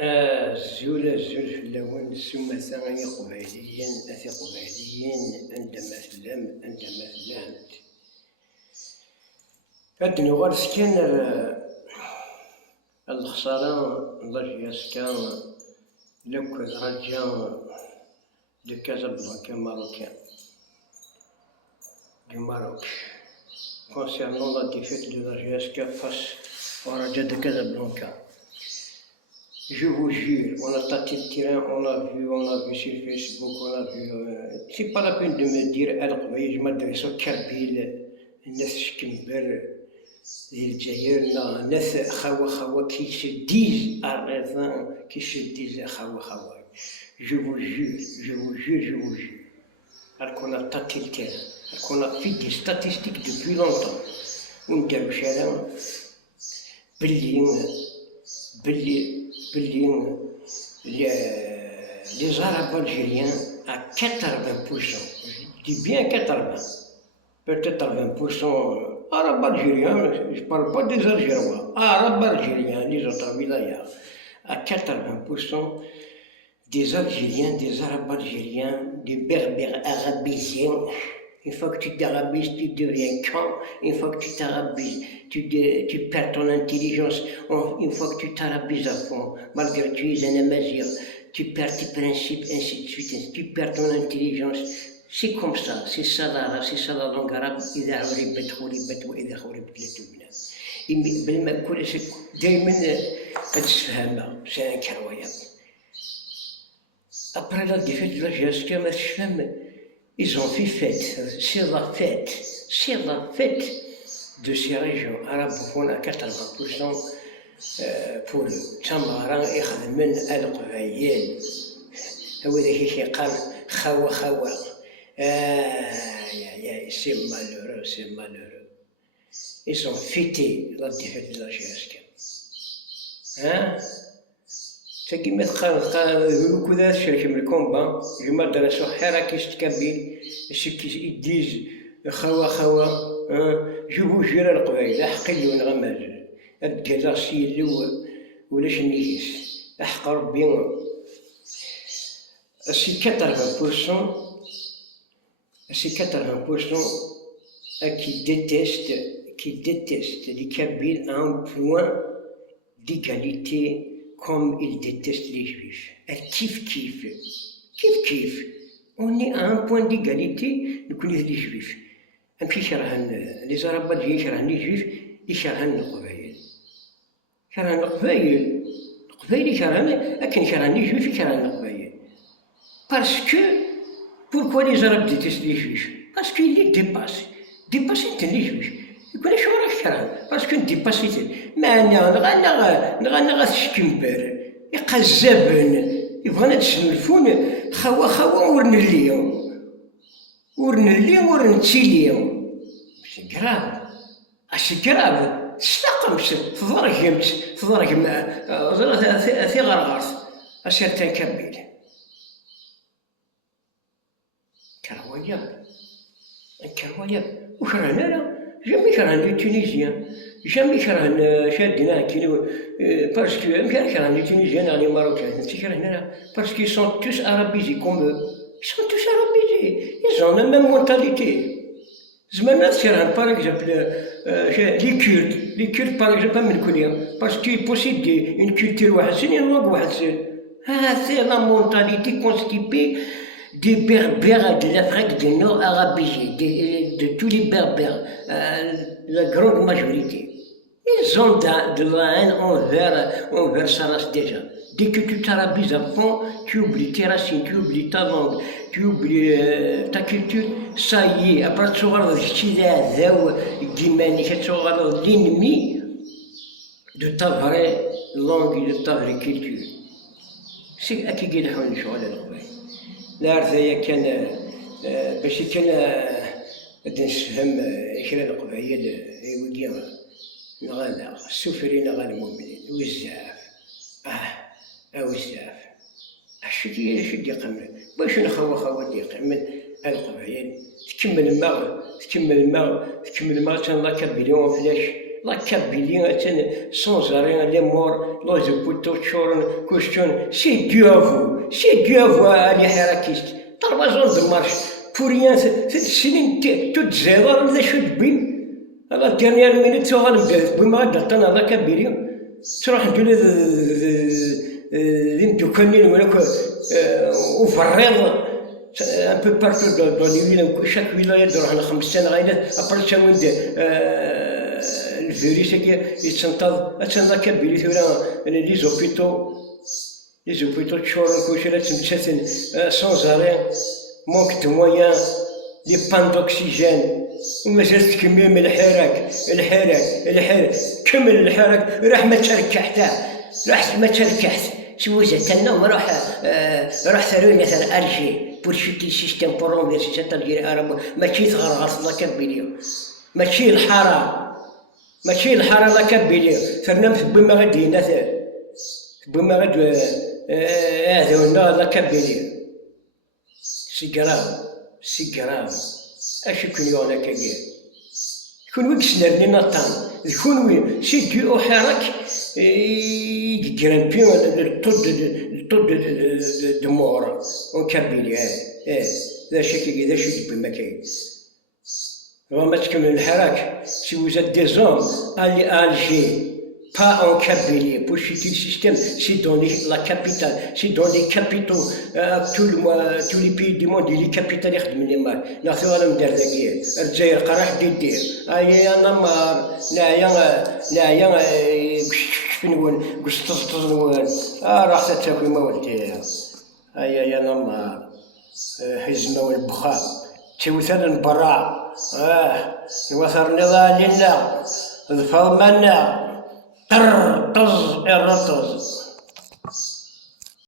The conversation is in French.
الزول في اللون السماسة أني قبيليين أثي قبيليين عندما سلام عندما سلامت هاد نغار سكان الخسارة الله سكان لوك رجع دو كازابلانكا ماروكان du Maroc concernant la défaite de la GSK face au Raja de Casablanca. Je vous jure, on a tâté le terrain, on a vu sur Facebook, on a vu. C'est pas la peine de me dire, je m'adresse au Kabyles, الناس شكمبر الجزائر ناس خوا qui se disent à raison, qui se disent خوا. Je vous jure. Alors qu'on a tâté le terrain, alors qu'on a fait des statistiques depuis longtemps. On dit les Arabes algériens à 80%, je dis bien 80%, peut-être 20% Arabes algériens, je ne parle pas des Algérois, Arabes algériens, les autres wilayas, à 80% des Algériens, des Arabes algériens, des Berbères arabisiens. Une fois que tu t'arabises, tu deviens con. Une fois que tu t'arabises, tu perds ton intelligence. Une fois que tu t'arabises à fond, malgré que tu es un amazir, tu perds tes principes, ainsi de suite. Tu perds ton intelligence. C'est comme ça, c'est ça la langue arabe. إذا عربت خربت وإذا خربت لا تبنى. بالما كل شيء دائما كتفهمها، c'est incroyable. Après la défaite de la GSK, ils ont fait fête, c'est la fête de ces régions arabophones à 80% pour eux. تمارا يخدمن القبايل هو ذاك كيقال خوا c'est malheureux. Ils ont fêté la défaite de la GSK. كيما تلقى كذا شركة من الكومبا جماعة درسوا حراكيش تكابيل يديز خوا جيبو جيران القبايل حق اللي ونغماز الدجاجة سيلو ولاش النيجيس حق ربي سي 80% qui détestent les Kabyles à un point d'égalité comme ils détestent les Juifs. Elle kiffe. On est à un point d'égalité, nous connaissons les Juifs. Et puis les Arabes يكرهن les Juifs, يكرهن القبائل. يكرهن القبائل يكرهن، لكن يكرهن les Juifs يكرهن القبائل. Parce que, pourquoi les Arabes détestent les Juifs? Parce qu'ils les dépassent. Dépassent les Juifs. يقول شو راك كرهن؟ باسكو ديباسيتي نغا تشكمبر يقزبن يبغانا تسلفون خوا ورنتيليهم سي كراف تسلقمت تضرقم ثي غرغرت أسير تنكبيل كروياب وكرهنا لا jamais كرهن les Tunisiens, jamais كرهن شادنا كيلو parce que كرهن les Tunisiens et les Marocains, parce qu'ils sont tous arabisés comme eux. Ils sont tous arabisés, ils ont la même mentalité. زمان كرهن par exemple les Kurdes par exemple من كلهم parce qu'ils possèdent une culture واحد une langue واحد c'est la mentalité constipée des Berbères de l'Afrique du Nord arabisés, de tous les Berbères, la grande majorité. Ils ont de la haine envers sa race déjà. Dès que tu t'arabises à fond, tu oublies tes racines, tu oublies ta langue, tu oublies ta culture, ça y est, après tu regardes l'ennemi de ta vraie langue et de ta vraie culture. C'est là qu'il y a le choix de l'Europe. نعرف هي كان باش كان غادي نفهم كرا القبائل ويديا نغالا السفرين غا المؤمنين وزاف شد يقمن باش نخوا يقمن القبائل تكمل الماء تكمل الماء تان لا كابيليون فلاش la Kabylie, sans arrêt, les morts, les poutouchons, question, c'est Dieu à vous, les harakistes. Tarvazon de marche, pour rien, c'est toute zéro, les chutes bim. À la dernière minute, tu vas le bima d'atteindre à la Kabylie. Tu vas le un peu partout dans les villes, chaque wilaya dans la 50 après ça le virus qui s'entend la Kabylie les hôpitaux de Choron sans arrêt, manque de moyens, les pannes d'oxygène. وما زالت كمية من الحراك كمل الحراك راح ما تركحت شو زعت النوم راح ثروي مثلا أرجي pour chuter le système pour renverser cette Algérie arabe ماشي تغرغر لا كبيليو ماشي الحارة لا كبيليو ثرنا بما غادي هنا بما غادي هذا لا كبيليو سي كراف اش يكون يونا كاكير يكون ويكسنا لنا طان يكون وي سي ديو حراك يجران بيون الطود دو مورا اون كابيلي ذا شي بما كاين وما تكمل الحراك سي وزاد دي زوم الي الجي pas en Kabylie, pour chuter le système, c'est dans la capitale, c'est dans les capitaux, tous les pays du monde, les capitales يخدم لي مال، ناخذ ولا ندير ذاكية، الجزائر قراح دير، أيا نمار، نعيا شنو قصتص راح تاكل ما ولديها، أيا نمار، حزمة والبخار، توثر البراع، نوثر نضال لنا، ظفر منا. طز الرطز